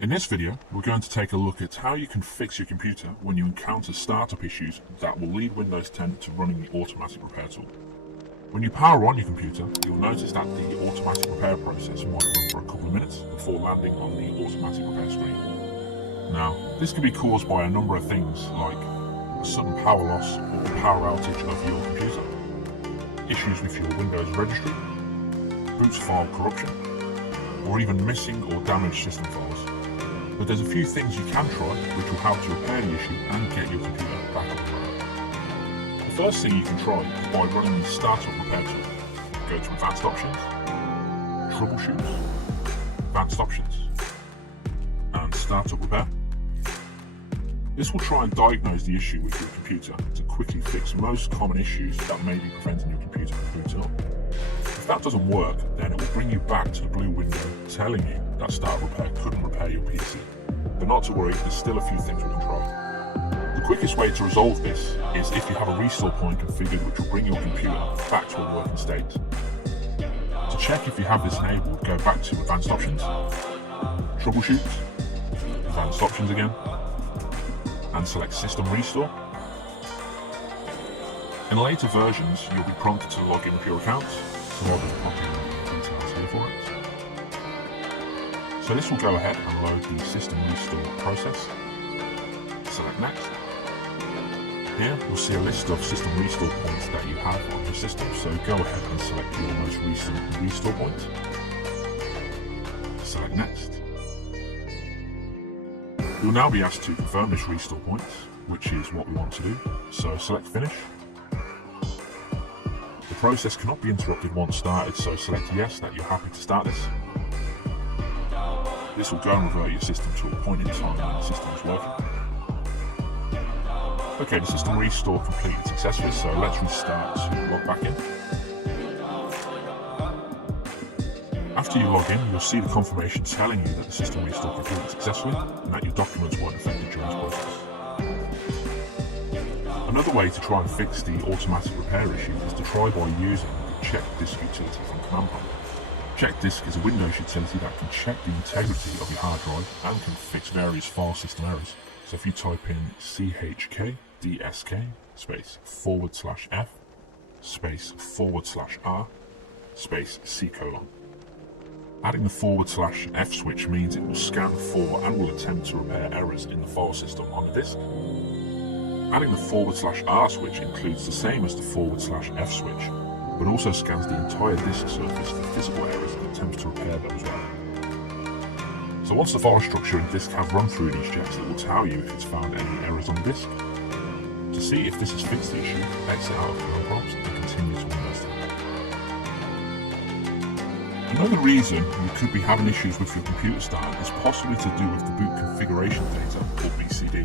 In this video, we're going to take a look at how you can fix your computer when you encounter startup issues that will lead Windows 10 to running the automatic repair tool. When you power on your computer, you'll notice that the automatic repair process might run for a couple of minutes before landing on the automatic repair screen. Now, this can be caused by a number of things like a sudden power loss or power outage of your computer, issues with your Windows registry, boot file corruption, or even missing or damaged system files. But there's a few things you can try which will help to repair the issue and get your computer back up and running. The first thing you can try is by running the Startup Repair tool. Go to Advanced Options, Troubleshoot, Advanced Options, and Startup Repair. This will try and diagnose the issue with your computer to quickly fix most common issues that may be preventing your computer from booting up. If that doesn't work, then it will bring you back to the blue window telling you that Startup Repair couldn't repair your PC. But not to worry, there's still a few things we can try. The quickest way to resolve this is if you have a restore point configured which will bring your computer back to a working state. To check if you have this enabled, go back to Advanced Options, Troubleshoot, Advanced Options again, and select System Restore. In later versions, you'll be prompted to log in with your account, so I'll just pop in the details here for it. So this will go ahead and load the System Restore process. Select Next. Here you'll see a list of System Restore points that you have on your system, so go ahead and select your most recent restore point. Select Next. You'll now be asked to confirm this restore point, which is what we want to do, so select Finish. The process cannot be interrupted once started, so select Yes that you're happy to start this. This will go and revert your system to a point in time when the system is working. Okay, the system restore completed successfully, so let's restart to log back in. After you log in, you'll see the confirmation telling you that the system restore completed successfully and that your documents weren't affected during this process. Another way to try and fix the automatic repair issue is to try by using the check disk utility from Command Prompt. Check disk is a Windows utility that can check the integrity of your hard drive and can fix various file system errors. So if you type in chkdsk /f /r C:. Adding the /f switch means it will scan for and will attempt to repair errors in the file system on the disk. Adding the /r switch includes the same as the /f switch, but also scans the entire disk surface for physical errors and attempts to repair them as well. So once the file structure and disk have run through these checks, it will tell you if it's found any errors on the disk. To see if this has fixed the issue, exit out of Command Prompt and continue to Windows 10. Another reason you could be having issues with your computer start is possibly to do with the boot configuration data, or BCD.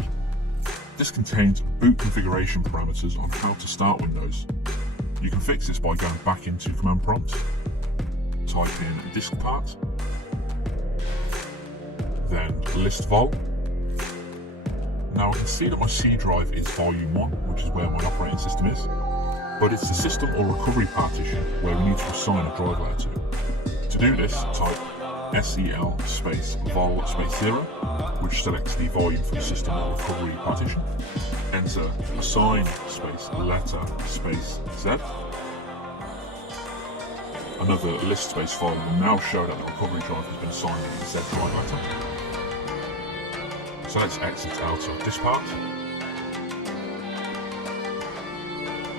This contains boot configuration parameters on how to start Windows. You can fix this by going back into Command Prompt, type in disk part, then list vol. Now I can see that my C drive is volume 1, which is where my operating system is, but it's the system or recovery partition where we need to assign a drive layer to. To do this, type SEL vol 0, which selects the volume for the system or recovery partition. Enter assign letter Z. Another list space file will now show that the recovery drive has been assigned the Z drive letter. So let's exit out of this part.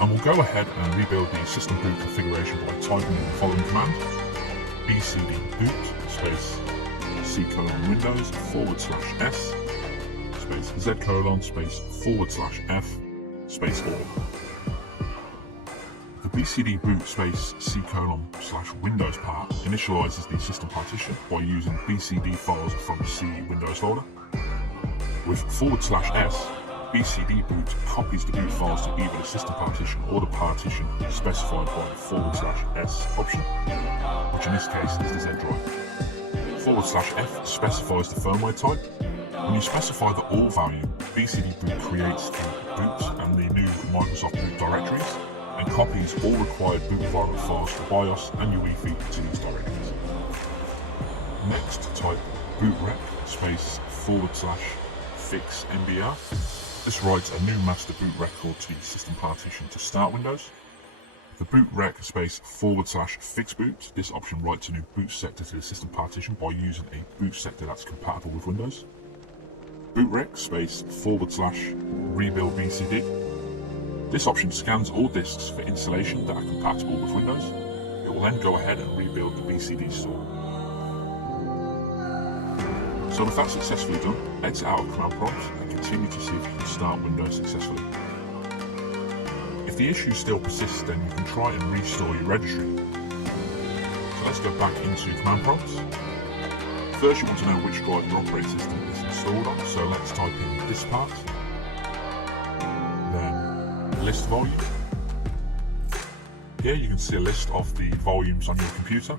And we'll go ahead and rebuild the system boot configuration by typing in the following command: bcd boot C:windows /s Z:/f all. The bcd boot C:/Windows part initializes the system partition by using bcd files from the C Windows folder. With /s, bcd boot copies the boot files to either the system partition or the partition specified by the /s option, which in this case is the Z drive. /f specifies the firmware type. When you specify the all value, bcd boot creates the boot and the new Microsoft boot directories and copies all required boot environment files for BIOS and UEFI to these directories. Next, type bootrec space/fix MBR. This writes a new master boot record to the system partition to start Windows. The boot rec /fix boot. This option writes a new boot sector to the system partition by using a boot sector that's compatible with Windows. Boot rec /rebuild BCD. This option scans all disks for installation that are compatible with Windows. It will then go ahead and rebuild the BCD store. So with that successfully done, exit out of command prompt and continue to see if you can start Windows successfully. If the issue still persists, then you can try and restore your registry. So let's go back into command prompts. First, you want to know which drive your operating system is installed on, so let's type in this part, then list volume. Here you can see a list of the volumes on your computer.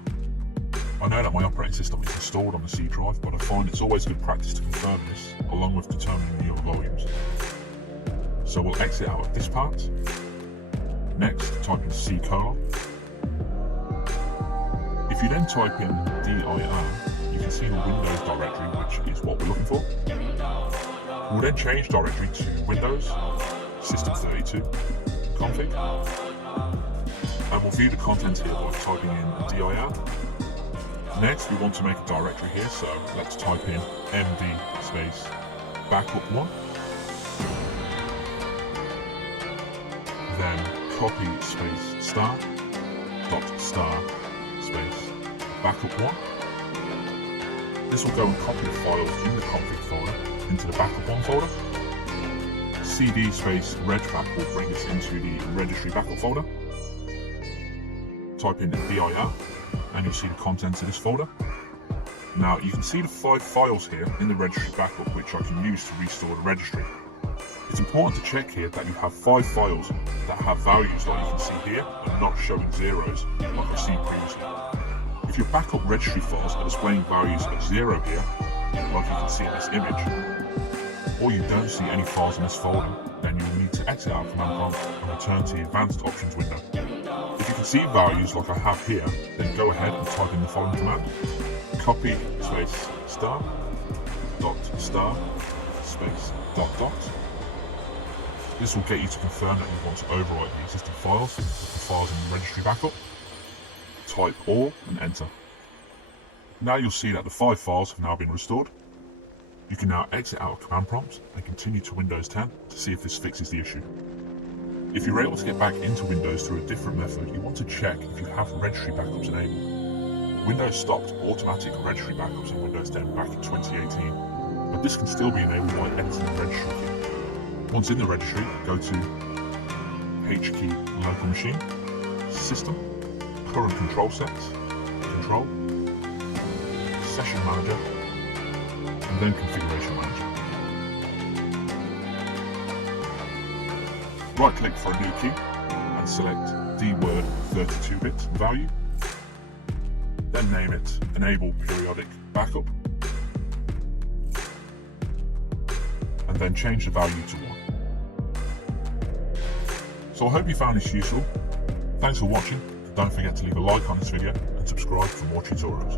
I know that my operating system is installed on the C drive, but I find it's always good practice to confirm this, along with determining your volumes. So we'll exit out of this part. Next, type in C:. If you then type in dir, you can see the Windows directory, which is what we're looking for. We'll then change directory to Windows, System32, config, and we'll view the contents here by typing in dir. Next, we want to make a directory here, so let's type in md space backup1, then copy space star space backup1. This will go and copy the files in the config folder into the backup1 folder. cd space regback will bring us into the registry backup folder. Type in dir and you'll see the contents of this folder. Now you can see the 5 files here in the registry backup which I can use to restore the registry. It's important to check here that you have 5 files that have values like you can see here and not showing zeros like I've seen previously. If your backup registry files are displaying values of 0 here, like you can see in this image, or you don't see any files in this folder, then you will need to exit out of command prompt and return to the advanced options window. If you can see values like I have here, then go ahead and type in the following command: copy space star space dot. This will get you to confirm that you want to overwrite the existing files with the files in the registry backup. Type all and enter. Now you'll see that the 5 files have now been restored. You can now exit out of command prompt and continue to Windows 10 to see if this fixes the issue. If you're able to get back into Windows through a different method, you want to check if you have registry backups enabled. Windows stopped automatic registry backups in Windows 10 back in 2018, but this can still be enabled by entering the registry key. Once in the registry, go to HKey local machine, system, current control sets, control, session manager, and then configuration manager. Right click for a new key and select dword 32-bit value. Then name it enable periodic backup. And then change the value to 1. So I hope you found this useful. Thanks for watching. Don't forget to leave a like on this video and subscribe for more tutorials.